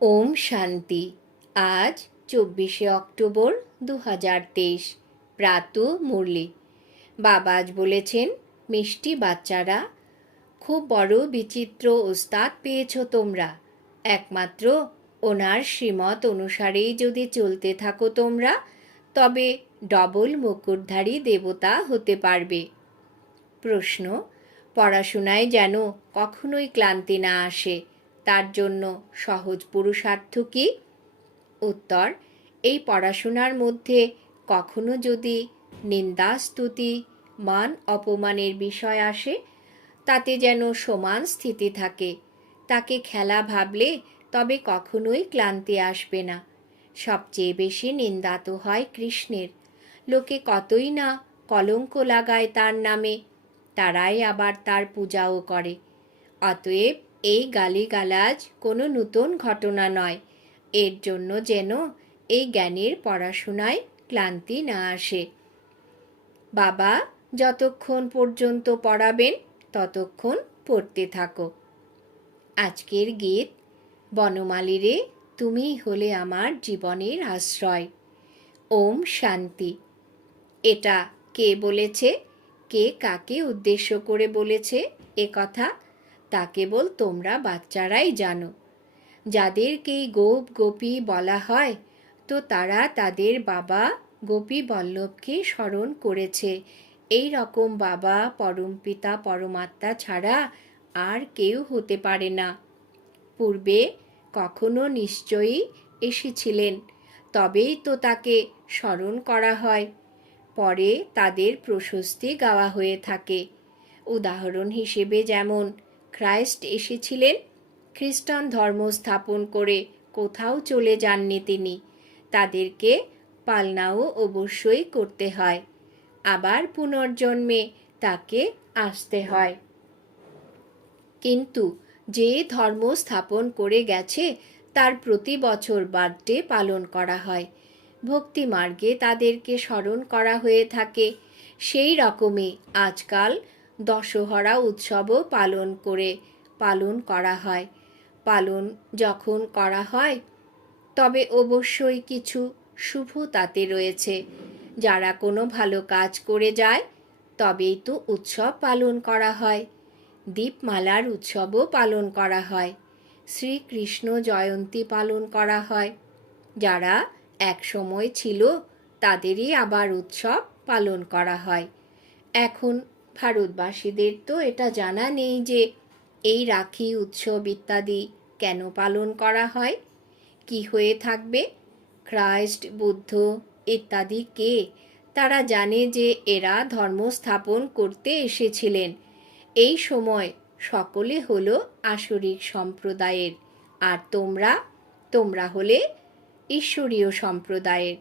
ওম শান্তি। আজ 24শে অক্টোবর 2023, প্রাতঃ মুরলি। বাবা আজ বলেছেন, মিষ্টি বাচ্চারা, খুব বড় বিচিত্র ওস্তাদ পেয়েছ তোমরা। একমাত্র ওনার শ্রীমত অনুসারেই যদি চলতে থাকো তোমরা, তবে ডবল মুকুটধারী দেবতা হতে পারবে। প্রশ্ন: পড়াশোনায় যেন কখনোই ক্লান্তি না আসে, তার জন্য সহজ পুরুষার্থ কি? উত্তর: এই পড়াশোনার মধ্যে কখনো যদি নিন্দা, স্তুতি, মান অপমানের বিষয় আসে, তাতে যেন সমান স্থিতি থাকে। তাকে খেলা ভাবলে তবে কখনোই ক্লান্তি আসবে না। সবচেয়ে বেশি নিন্দা তো হয় কৃষ্ণের। লোকে কতই না কলঙ্ক লাগায় তার নামে, তারাই আবার তার পূজাও করে। অতএব এই গালিগালাজ কোনো নূতন ঘটনা নয়। এর জন্য যেন এই জ্ঞানের পড়াশোনায় ক্লান্তি না আসে। বাবা যতক্ষণ পর্যন্ত পড়াবেন ততক্ষণ পড়তে থাকো। আজকের গীত: বনমালী রে, তুমিই হলে আমার জীবনের আশ্রয়। ওম শান্তি। এটা কে বলেছে, কে কাকে উদ্দেশ্য করে বলেছে এ কথা, তা কেবল তোমরা বাচ্চারাই জানো। যাদেরকেই গোপ গোপী বলা হয়, তো তারা তাদের বাবা গোপী বল্লভকে স্মরণ করেছে। এই রকম বাবা পরমপিতা পরমাত্মা ছাড়া আর কেউ হতে পারে না। পূর্বে কখনো নিশ্চয়ই এসেছিলেন, তবেই তো তাকে স্মরণ করা হয়। পরে তাদের প্রশস্তি গাওয়া হয়ে থাকে। উদাহরণ হিসেবে যেমন খ্রাইস্ট এসেছিলেন, খ্রিস্টান ধর্ম স্থাপন করে কোথাও চলে যাননি তিনি। তাদেরকে পালনাও অবশ্যই করতে হয়, আবার পুনর্জন্মে তাকে আসতে হয়। কিন্তু যে ধর্ম স্থাপন করে গেছে তার প্রতি বছর বার্থডে পালন করা হয়, ভক্তি মার্গে তাদেরকে স্মরণ করা হয়ে থাকে। সেই রকমই আজকাল দশহরা উৎসবও পালন করা হয়। পালন যখন করা হয়, তবে অবশ্যই কিছু শুভ তাতে রয়েছে। যারা কোনো ভালো কাজ করে যায়, তবেই তো উৎসব পালন করা হয়। দীপমালার উৎসবও পালন করা হয়। শ্রীকৃষ্ণ জয়ন্তী পালন করা হয়। যারা এক সময় ছিল, তাদেরই আবার উৎসব পালন করা হয়। এখন ভারতবাসীদের তো এটা জানা নেই যে এই রাখি উৎসব ইত্যাদি কেন পালন করা হয়, কি হয়ে থাকবে। খ্রাইস্ট, বুদ্ধ ইত্যাদি কে? তারা জানে যে এরা ধর্ম স্থাপন করতে এসেছিলেন। এই সময় সকলে হলো আসরিক সম্প্রদায়ের, আর তোমরা হলে ঈশ্বরীয় সম্প্রদায়ের।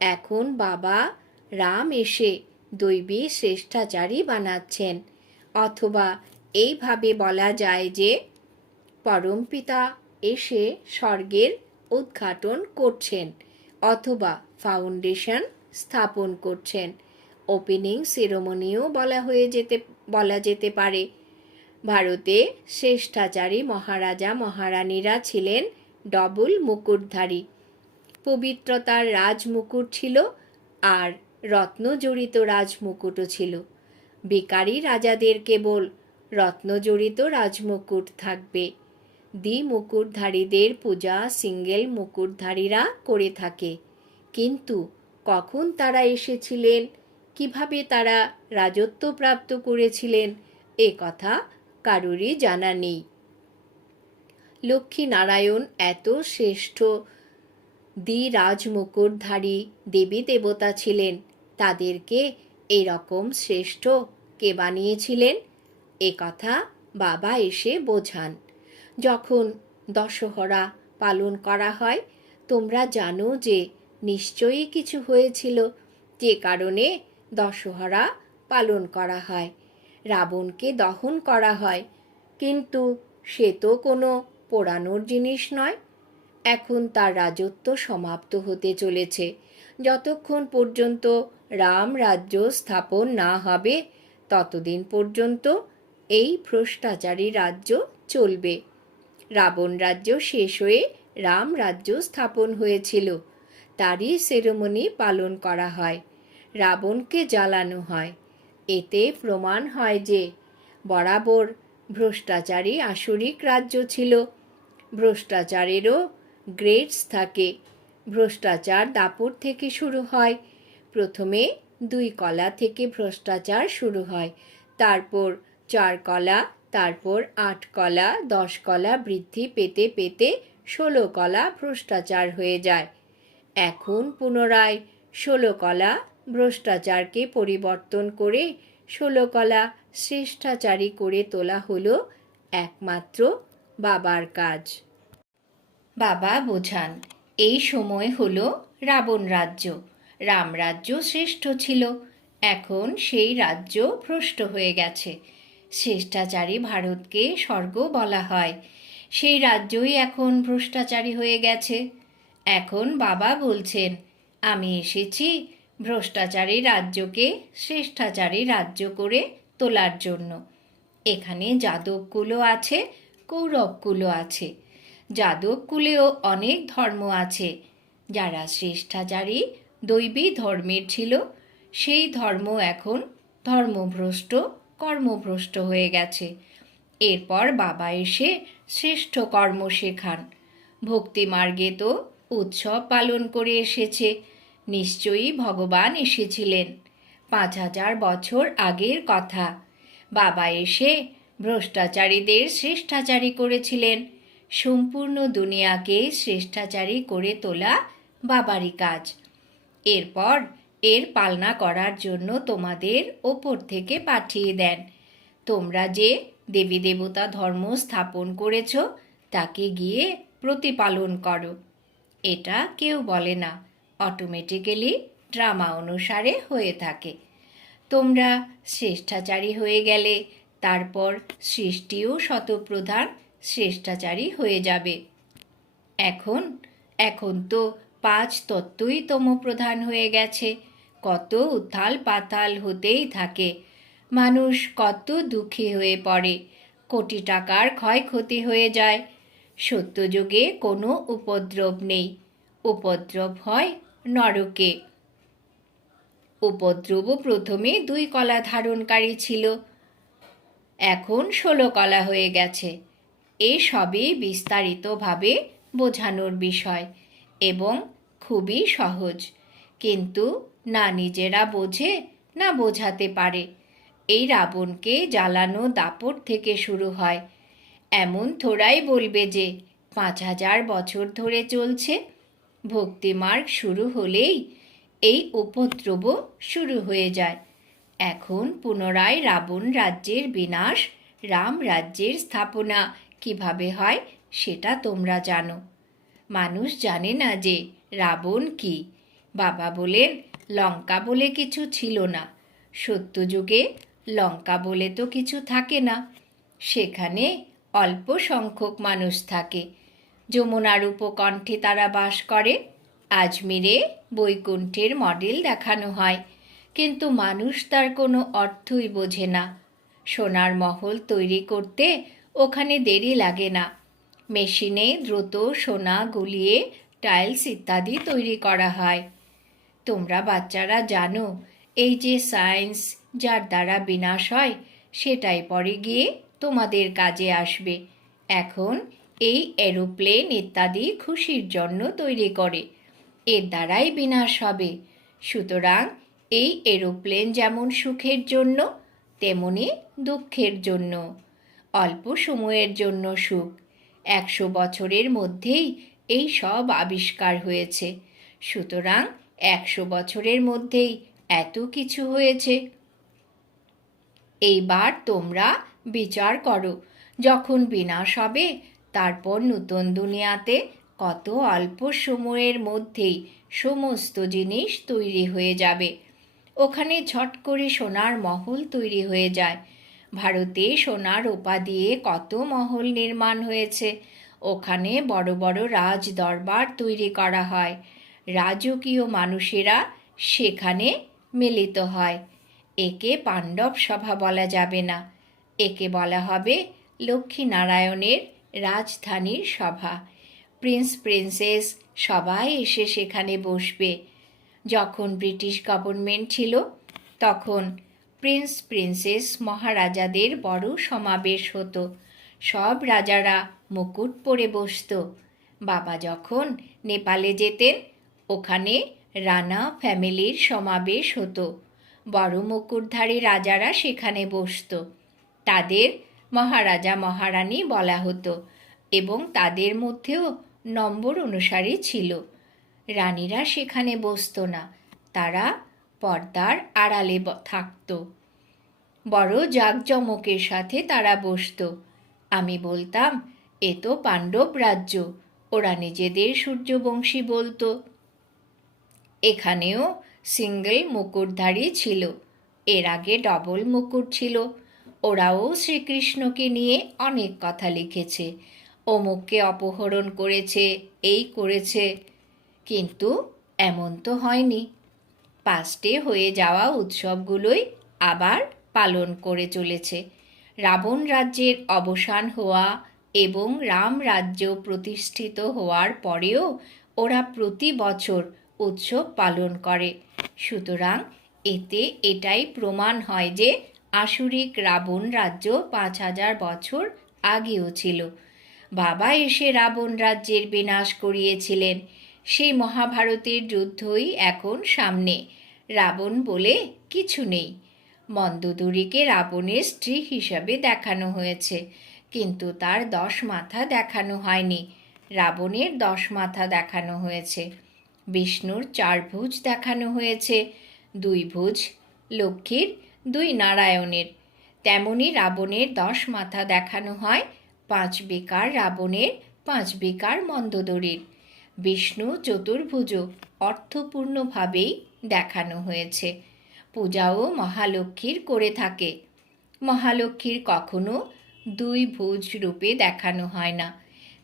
এখন বাবা রাম এসে দৈবী শ্রেষ্ঠাচারী বানাচ্ছেন। অথবা এইভাবে বলা যায় যে পরমপিতা এসে স্বর্গের উদ্ঘাটন করছেন, অথবা ফাউন্ডেশন স্থাপন করছেন। ওপেনিং সেরেমনিও বলা যেতে পারে। ভারতে শ্রেষ্ঠাচারী মহারাজা মহারানীরা ছিলেন ডবল মুকুটধারী। পবিত্রতার রাজমুকুট ছিল, আর রত্নজড়িত রাজমুকুটও ছিল। বেকারি রাজাদের কেবল রত্নজড়িত রাজমুকুট থাকবে। দ্বিমুকুটধারীদের পূজা সিঙ্গেল মুকুটধারীরা করে থাকে। কিন্তু কখন তারা এসেছিলেন, কিভাবে তারা রাজত্ব প্রাপ্ত করেছিলেন, এ কথা কারোরই জানা নেই। লক্ষ্মীনারায়ণ এত শ্রেষ্ঠ দ্বিরাজমুকুটধারী দেবী দেবতা ছিলেন, তাদেরকে এরকম শ্রেষ্ঠ কে বানিয়েছিলেন, এ কথা বাবা এসে বোঝান। যখন দশহরা পালন করা হয়, তোমরা জানো যে নিশ্চয়ই কিছু হয়েছিল, যে কারণে দশহরা পালন করা হয়। রাবণকে দহন করা হয়, কিন্তু সে তো কোনো পোড়ানোর জিনিস নয়। এখন তার রাজত্ব সমাপ্ত হতে চলেছে। যতক্ষণ পর্যন্ত রাম রাজ্য স্থাপন না হবে, ততদিন পর্যন্ত এই ভ্রষ্টাচারী রাজ্য চলবে। রাবণ রাজ্য শেষ হয়ে রাম রাজ্য স্থাপন হয়েছিল, তারই সেরেমনি পালন করা হয়। রাবণকে জ্বালানো হয়। এতে প্রমাণ হয় যে বরাবর ভ্রষ্টাচারী আসরিক রাজ্য ছিল। ভ্রষ্টাচারেরও গ্রেডস থাকে। ভ্রষ্টাচার দাপট থেকে শুরু হয়। প্রথমে 2 কলা থেকে ভ্রষ্টাচার শুরু হয়, তারপর 4 কলা, তারপর 8 কলা, 10 কলা বৃদ্ধি পেতে পেতে 16 কলা ভ্রষ্টাচার হয়ে যায়। এখন পুনরায় 16 কলা ভ্রষ্টাচারকে পরিবর্তন করে 16 কলা শ্রেষ্ঠাচারী করে তোলা হলো একমাত্র বাবার কাজ। বাবা বোঝান, এই সময় হলো রাবণ রাজ্য। রামরাজ্য শ্রেষ্ঠ ছিল, এখন সেই রাজ্য ভ্রষ্ট হয়ে গেছে। শ্রেষ্ঠাচারী ভারতকে স্বর্গ বলা হয়, সেই রাজ্যই এখন ভ্রষ্টাচারী হয়ে গেছে। এখন বাবা বলছেন, আমি এসেছি ভ্রষ্টাচারী রাজ্যকে শ্রেষ্ঠাচারী রাজ্য করে তোলার জন্য। এখানে যাদবকুলও আছে, কৌরবকুলও আছে। যাদবকুলেও অনেক ধর্ম আছে। যারা শ্রেষ্ঠাচারী দৈবী ধর্মের ছিল, সেই ধর্ম এখন ধর্মভ্রষ্ট, কর্মভ্রষ্ট হয়ে গেছে। এরপর বাবা এসে শ্রেষ্ঠ কর্ম শেখান। ভক্তিমার্গে তো উৎসব পালন করে এসেছে। নিশ্চয়ই ভগবান এসেছিলেন। 5000 বছর আগের কথা। বাবা এসে ভ্রষ্টাচারীদের শ্রেষ্ঠাচারী করেছিলেন। সম্পূর্ণ দুনিয়াকে শ্রেষ্ঠাচারী করে তোলা বাবারই কাজ। এরপর এর পালনা করার জন্য তোমাদের ওপর থেকে পাঠিয়ে দেন। তোমরা যে দেবী দেবতা ধর্ম স্থাপন করেছ, তাকে গিয়ে প্রতিপালন করো। এটা কেউ বলে না, অটোমেটিক্যালি ড্রামা অনুসারে হয়ে থাকে। তোমরা শ্রেষ্ঠাচারী হয়ে গেলে তারপর সৃষ্টিও শতপ্রধান শ্রেষ্ঠাচারী হয়ে যাবে। এখন এখন তো 5 তত্ত্বই তমোপ্রধান হয়ে গেছে। কত উথাল পাতাল হতেই থাকে। মানুষ কত দুঃখী হয়ে পড়ে, কোটি টাকার ক্ষয়ক্ষতি হয়ে যায়। সত্যযুগে কোনো উপদ্রব নেই, উপদ্রব হয় নরকে। উপদ্রবও প্রথমে 2 কলা ধারণকারী ছিল, এখন 16 কলা হয়ে গেছে। এসবই বিস্তারিতভাবে বোঝানোর বিষয় এবং খুবই সহজ, কিন্তু না নিজেরা বোঝে না বোঝাতে পারে। এই রাবণকে জ্বালানো দাপট থেকে শুরু হয়। এমন থোড়াই বলবে যে 5000 বছর ধরে চলছে। ভক্তিমার্গ শুরু হলেই এই উপদ্রব শুরু হয়ে যায়। এখন পুনরায় রাবণ রাজ্যের বিনাশ, রাম রাজ্যের স্থাপনা কিভাবে হয় সেটা তোমরা জানো। মানুষ জানে না যে রাবণ কি। বাবা বলেন, লঙ্কা বলে কিছু ছিল না। সত্যযুগে লঙ্কা বলে তো কিছু থাকে না। সেখানে অল্প সংখ্যক মানুষ থাকে। যমুনার উপকণ্ঠে তারা বাস করে। আজমিরে বৈকুণ্ঠের মডেল দেখানো হয়, কিন্তু মানুষ তার কোনো অর্থই বোঝে না। সোনার মহল তৈরি করতে ওখানে দেরি লাগে না। মেশিনে দ্রুত সোনা গুলিয়ে টাইলস ইত্যাদি তৈরি করা হয়। তোমরা বাচ্চারা জানো, এই যে সায়েন্স যার দ্বারা বিনাশ হয়, সেটাই পরে গিয়ে তোমাদের কাজে আসবে। এখন এই এরোপ্লেন ইত্যাদি খুশির জন্য তৈরি করে, এর দ্বারাই বিনাশ হবে। সুতরাং এই এরোপ্লেন যেমন সুখের জন্য, তেমনি দুঃখের জন্য। অল্প সময়ের জন্য সুখ, 100 বছরের মধ্যেই এই সব আবিষ্কার হয়েছে। সুতরাং 100 বছরের মধ্যেই এত কিছু হয়েছে। এইবার তোমরা বিচার করো, যখন বিনাশ হবে তারপর নতুন দুনিয়াতে কত অল্প সময়ের মধ্যেই সমস্ত জিনিস তৈরি হয়ে যাবে। ওখানে ঝট করে সোনার মহল তৈরি হয়ে যায়। ভারতে সোনার রূপা দিয়ে কত মহল নির্মাণ হয়েছে। ওখানে বড় বড় রাজ দরবার তৈরি করা হয়। রাজকীয় মানুষেরা সেখানে মিলিত হয়। একে পাণ্ডব সভা বলা যাবে না, একে বলা হবে লক্ষ্মীনারায়ণের রাজধানীর সভা। প্রিন্স প্রিন্সেস সবাই এসে সেখানে বসবে। যখন ব্রিটিশ গভর্নমেন্ট ছিল তখন প্রিন্স প্রিন্সেস মহারাজাদের বড় সমাবেশ হতো। সব রাজারা মুকুট পরে বসত। বাবা যখন নেপালে যেতেন ওখানে রানা ফ্যামিলির সমাবেশ হতো। বড় মুকুটধারী রাজারা সেখানে বসত। তাদের মহারাজা মহারানী বলা হতো এবং তাদের মধ্যেও নম্বর অনুসারে ছিল। রানীরা সেখানে বসতো না, তারা পর্দার আড়ালে থাকত। বড় জাঁকজমকের সাথে তারা বসত। আমি বলতাম, এ তো পাণ্ডব রাজ্য। ওরা নিজেদের সূর্যবংশী বলতো। এখানেও সিঙ্গেল মুকুটধারী ছিল, এর আগে ডবল মুকুট ছিল। ওরাও শ্রীকৃষ্ণকে নিয়ে অনেক কথা লিখেছে, অমুককে অপহরণ করেছে, এই করেছে। কিন্তু এমন তো হয়নি। পাস্টে হয়ে যাওয়া উৎসবগুলোই আবার পালন করে চলেছে। রাবণ রাজ্যের অবসান হওয়া এবং রাম রাজ্য প্রতিষ্ঠিত হওয়ার পরেও ওরা প্রতি বছর উৎসব পালন করে। সুতরাং এতে এটাই প্রমাণ হয় যে আসুরিক রাবণ রাজ্য 5000 বছর আগেও ছিল। বাবা এসে রাবণ রাজ্যের বিনাশ করিয়েছিলেন। সেই মহাভারতের যুদ্ধই এখন সামনে। রাবণ বলে কিছু নেই। মন্দোদরীকে রাবণের স্ত্রী হিসাবে দেখানো হয়েছে, কিন্তু তার 10 মাথা দেখানো হয়নি। রাবণের 10 মাথা দেখানো হয়েছে। বিষ্ণুর 4 ভুজ দেখানো হয়েছে, 2 ভুজ লক্ষ্মীর, 2 নারায়ণের। তেমনি রাবণের 10 মাথা দেখানো হয় 5 বিকার রাবণের, 5 বিকার মন্দোদরীর। বিষ্ণু চতুর্ভুজ অর্থপূর্ণভাবেই দেখানো হয়েছে। পূজাও মহালক্ষ্মীর করে থাকে। মহালক্ষ্মীর কখনো 2 ভুজ রূপে দেখানো হয় না।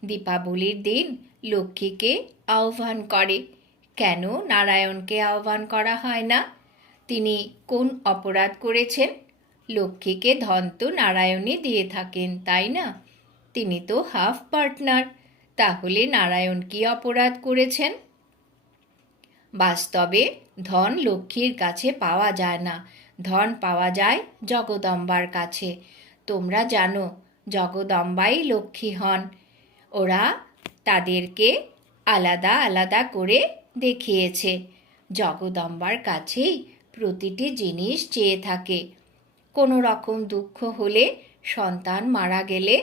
দীপাবলির দিন লক্ষ্মীকে আহ্বান করে। কেন নারায়ণকে আহ্বান করা হয় না? তিনি কোন অপরাধ করেছেন? লক্ষ্মীকে ধন তো নারায়ণই দিয়ে থাকেন, তাই না? তিনি তো হাফ পার্টনার। তাহলে নারায়ণ কি অপরাধ করেছেন? বাস্তবে ধন লক্ষ্মীর কাছে পাওয়া যায় না, ধন পাওয়া যায় জগদম্বার কাছে। তোমরা জানো জগদম্বাই লক্ষ্মী হন। ওরা তাদেরকে আলাদা আলাদা করে দেখিয়েছে। জগদম্বার কাছেই প্রতিটি জিনিস চেয়ে থাকে। কোনো রকম দুঃখ হলে, সন্তান মারা গেলে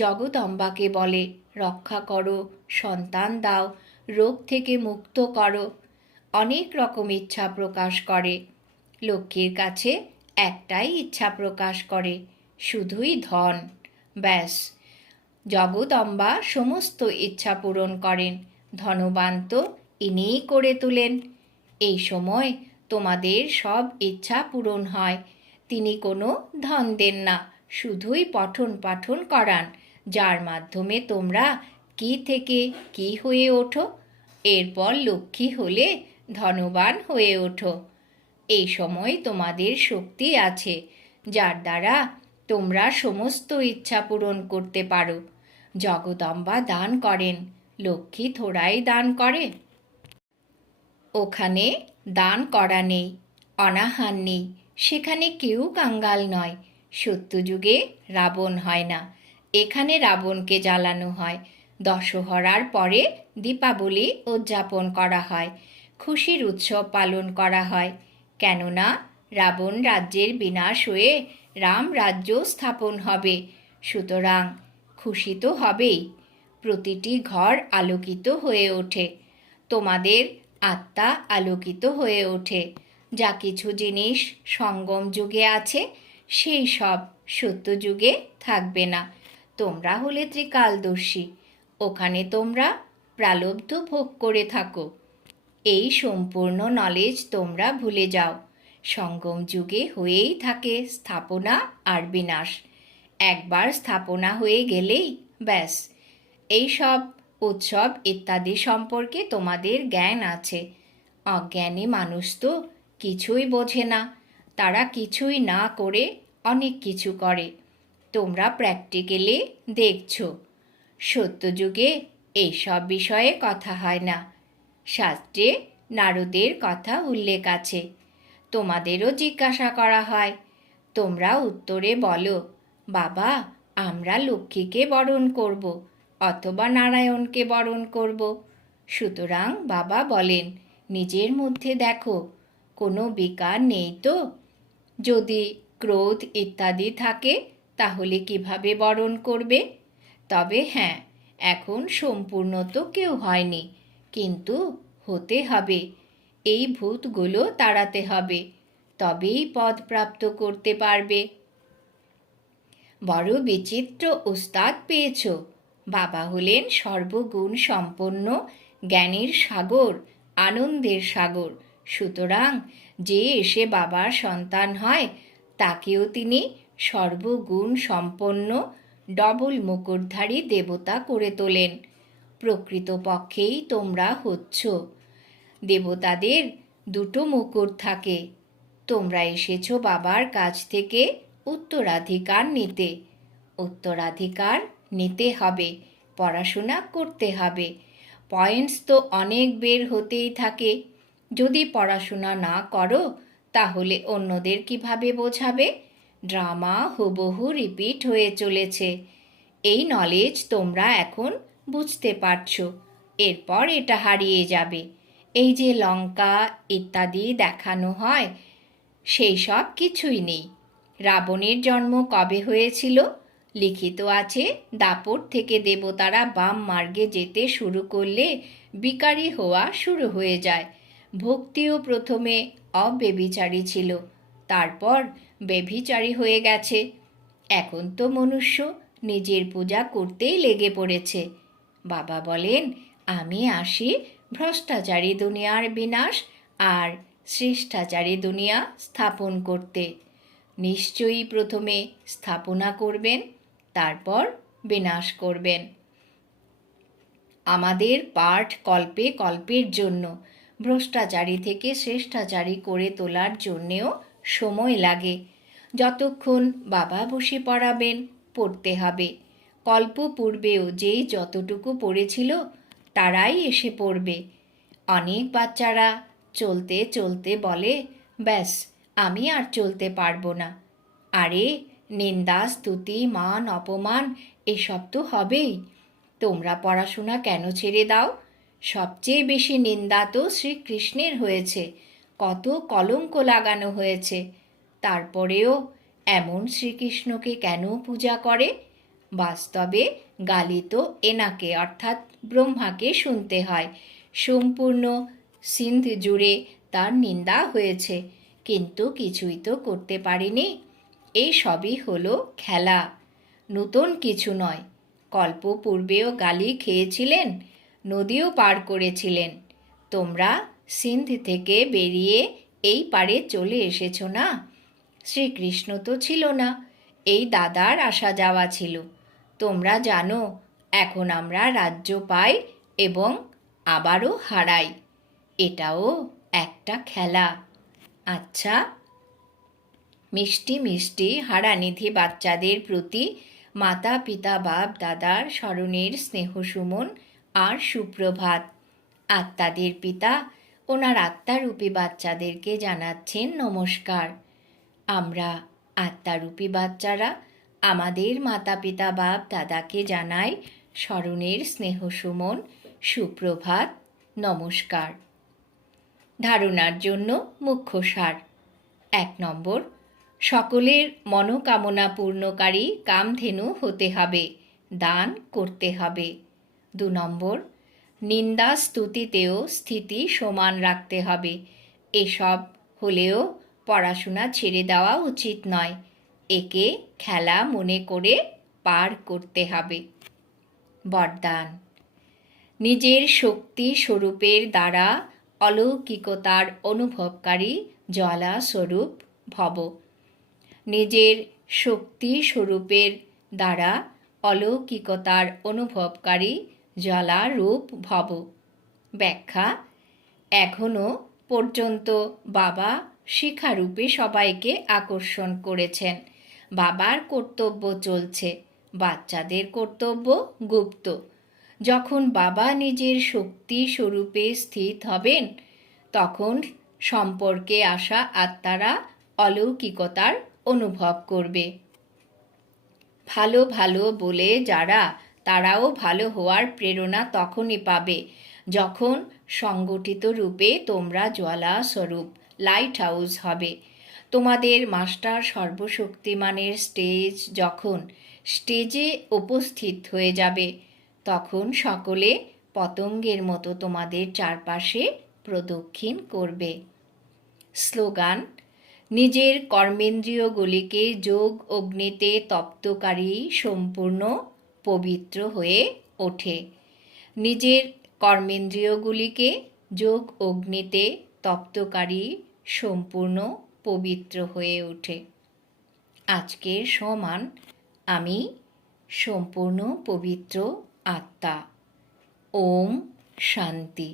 জগদম্বাকে বলে, রক্ষা করো, সন্তান দাও, রোগ থেকে মুক্ত করো। অনেক রকম ইচ্ছা প্রকাশ করে। লক্ষ্মীর কাছে একটাই ইচ্ছা প্রকাশ করে, শুধুই ধন। ব্যাস, জগদম্বা সমস্ত ইচ্ছা পূরণ করেন। ধনবান তো ইনিই করে তোলেন। এই সময় তোমাদের সব ইচ্ছা পূরণ হয়। তিনি কোনো ধন দেন না, শুধুই পঠন পাঠন করান, যার মাধ্যমে তোমরা কি থেকে কি হয়ে ওঠো। এরপর লক্ষ্মী হলে ধনবান হয়ে ওঠো। এই সময় তোমাদের শক্তি আছে, যার দ্বারা তোমরা সমস্ত ইচ্ছা পূরণ করতে পারো। জগদম্বা দান করেন, লক্ষ্মী থোড়াই দান করে। ওখানে দান করা নেই, অনাহার নেই, সেখানে কেউ কাঙ্গাল নয়। সত্যযুগে রাবণ হয় না, এখানে রাবণকে জ্বালানো হয়। দশহরার পরে দীপাবলি উদযাপন করা হয়, খুশির উৎসব পালন করা হয়। কেননা রাবণ রাজ্যের বিনাশ হয়ে রাম রাজ্য স্থাপন হবে। সুতরাং খুশি তো হবেই। প্রতিটি ঘর আলোকিত হয়ে ওঠে। তোমাদের আত্মা আলোকিত হয়ে ওঠে। যা কিছু জিনিস সঙ্গম যুগে আছে সেই সব সত্যযুগে থাকবে না। তোমরা হলে ত্রিকালদর্শী, ওখানে তোমরা প্রালব্ধ ভোগ করে থাকো। এই সম্পূর্ণ নলেজ তোমরা ভুলে যাও। সঙ্গম যুগে হয়েই থাকে স্থাপনা আর বিনাশ। একবার স্থাপনা হয়ে গেলেই ব্যাস। এই সব উৎসব ইত্যাদি সম্পর্কে তোমাদের জ্ঞান আছে। অজ্ঞানী মানুষ তো কিছুই বোঝে না, তারা কিছুই না করে অনেক কিছু করে। তোমরা প্র্যাকটিক্যালি দেখছো। সত্যযুগে এইসব বিষয়ে কথা হয় না। শাস্ত্রে নারদের কথা উল্লেখ আছে। তোমাদেরও জিজ্ঞাসা করা হয়, তোমরা উত্তরে বলো, বাবা আমরা লক্ষ্মীকে বরণ করব অথবা নারায়ণকে বরণ করব। সুতরাং বাবা বলেন, নিজের মধ্যে দেখো কোনো বিকার নেই তো। যদি ক্রোধ ইত্যাদি থাকে তাহলে কিভাবে বরণ করবে? তবে হ্যাঁ, এখন সম্পূর্ণ তো কেউ হয়নি, কিন্তু হতে হবে। এই ভূতগুলো তাড়াতে হবে, তবেই পদ প্রাপ্ত করতে পারবে। বড় বিচিত্র উস্তাদ পেয়েছ। বাবা হলেন সর্বগুণ সম্পন্ন জ্ঞানের সাগর, আনন্দের সাগর। সুতরাং যে এসে বাবার সন্তান হয় তাকেও তিনি সর্বগুণ সম্পন্ন ডবল মুকুটধারী দেবতা করে তোলেন। প্রকৃতপক্ষেই তোমরা হচ্ছ। দেবতাদের দুটো মুকুট থাকে। তোমরা এসেছো বাবার কাছ থেকে উত্তরাধিকার নিতে। উত্তরাধিকার নিতে হবে, পড়াশোনা করতে হবে। পয়েন্টস তো অনেক বের হতেই থাকে। যদি পড়াশোনা না করো তাহলে অন্যদের কিভাবে বোঝাবে? ড্রামা হুবহু রিপিট হয়ে চলেছে। এই নলেজ তোমরা এখন বুঝতে পারছো, এরপর এটা হারিয়ে যাবে। এই যে লঙ্কা ইত্যাদি দেখানো হয়, সেই সব কিছুই নেই। রাবণের জন্ম কবে হয়েছিল? লিখিত আছে, দাপট থেকে দেবতারা বাম মার্গে যেতে শুরু করলে বিকারী হওয়া শুরু হয়ে যায়। ভক্তিও প্রথমে অব্যভিচারী ছিল, তারপর ব্যভিচারী হয়ে গেছে। এখন তো মনুষ্য নিজের পূজা করতেই লেগে পড়েছে। বাবা বলেন, আমি আসি ভ্রষ্টাচারী দুনিয়ার বিনাশ আর শ্রেষ্ঠাচারী দুনিয়া স্থাপন করতে। নিশ্চয়ই প্রথমে স্থাপনা করবেন, তারপর বিনাশ করবেন। আমাদের পাঠ কল্পে কল্পের জন্য ভ্রষ্টাচারী থেকে শ্রেষ্ঠাচারী করে তোলার জন্যেও সময় লাগে। যতক্ষণ বাবা বসে পড়াবেন পড়তে হবে। কল্প পূর্বেও যেই যতটুকু পড়েছিল তারাই এসে পড়বে। অনেক বাচ্চারা চলতে চলতে বলে, ব্যাস আমি আর চলতে পারবো না। আরে নিন্দা স্তুতি মান অপমান এসব তো হবেই। তোমরা পড়াশোনা কেন ছেড়ে দাও? সবচেয়ে বেশি নিন্দা তো শ্রীকৃষ্ণের হয়েছে, কত কলঙ্ক লাগানো হয়েছে। তারপরেও এমন শ্রীকৃষ্ণকে কেন পূজা করে? বাস্তবে গালি তো এনাকে অর্থাৎ ব্রহ্মাকে শুনতে হয়। সম্পূর্ণ সিন্ধ জুড়ে তার নিন্দা হয়েছে, কিন্তু কিছুই তো করতে পারেনি। এই সবই হলো খেলা, নতুন কিছু নয়। কল্প পূর্বেও গালি খেয়েছিলেন, নদীও পার করেছিলেন। তোমরা সিন্ধ থেকে বেরিয়ে এই পারে চলে এসেছ না? শ্রীকৃষ্ণ তো ছিল না, এই দাদার আসা যাওয়া ছিল। তোমরা জানো এখন আমরা রাজ্য পাই এবং আবারও হারাই। এটাও একটা খেলা। আচ্ছা, মিষ্টি মিষ্টি হারানিধি বাচ্চাদের প্রতি মাতা পিতা বাপ দাদার স্মরণের স্নেহসুমন আর সুপ্রভাত। আত্মাদের পিতা ওনার আত্মারূপী বাচ্চাদেরকে জানাচ্ছেন নমস্কার। আমরা আত্মারূপী বাচ্চারা আমাদের মাতা পিতা বাপ দাদাকে জানাই স্মরণের স্নেহসুমন, সুপ্রভাত, নমস্কার। ধারণার জন্য মুখ্য সার। 1 নম্বর, সকলের মনোকামনা পূর্ণকারী কামধেনু হতে হবে, দান করতে হবে। 2 নম্বর, নিন্দা স্তুতিতেও স্থিতি সমান রাখতে হবে। এসব হলেও পড়াশোনা ছেড়ে দেওয়া উচিত নয়, একে খেলা মনে করে পার করতে হবে। বরদান। নিজের শক্তি স্বরূপের দ্বারা অলৌকিকতার অনুভবকারী জ্বালা স্বরূপ ভব। নিজের শক্তি স্বরূপের দ্বারা অলৌকিকতার অনুভবকারী জ্বালা রূপ ভব। ব্যাখ্যা। এখনো পর্যন্ত বাবা শিখারূপে সবাইকে আকর্ষণ করেছেন। বাবার কর্তব্য চলছে, বাচ্চাদের কর্তব্য গুপ্ত। যখন বাবা নিজের শক্তি স্বরূপে স্থিত হবেন, তখন সম্পর্কে আসা আত্মারা অলৌকিকতার অনুভব করবে। ভালো ভালো বলে যারা, তারাও ভালো হওয়ার প্রেরণা তখনই পাবে যখন সংগঠিত রূপে তোমরা জ্বালা স্বরূপ লাইট হাউস হবে। তোমাদের মাস্টার সর্বশক্তিমানের স্টেজ যখন স্টেজে উপস্থিত হয়ে যাবে, তখন সকলে পতঙ্গের মতো তোমাদের চারপাশে প্রদক্ষিণ করবে। স্লোগান: নিজের কর্মেন্দ্রিয়গুলিকে যোগ অগ্নিতে তপ্তকারী সম্পূর্ণ পবিত্র হয়ে ওঠে। নিজের কর্মেন্দ্রিয়গুলিকে যোগ অগ্নিতে তপ্তকারী সম্পূর্ণ পবিত্র হয়ে ওঠে। আজকের সমান আমি সম্পূর্ণ পবিত্র আত্মা। ওম শান্তি।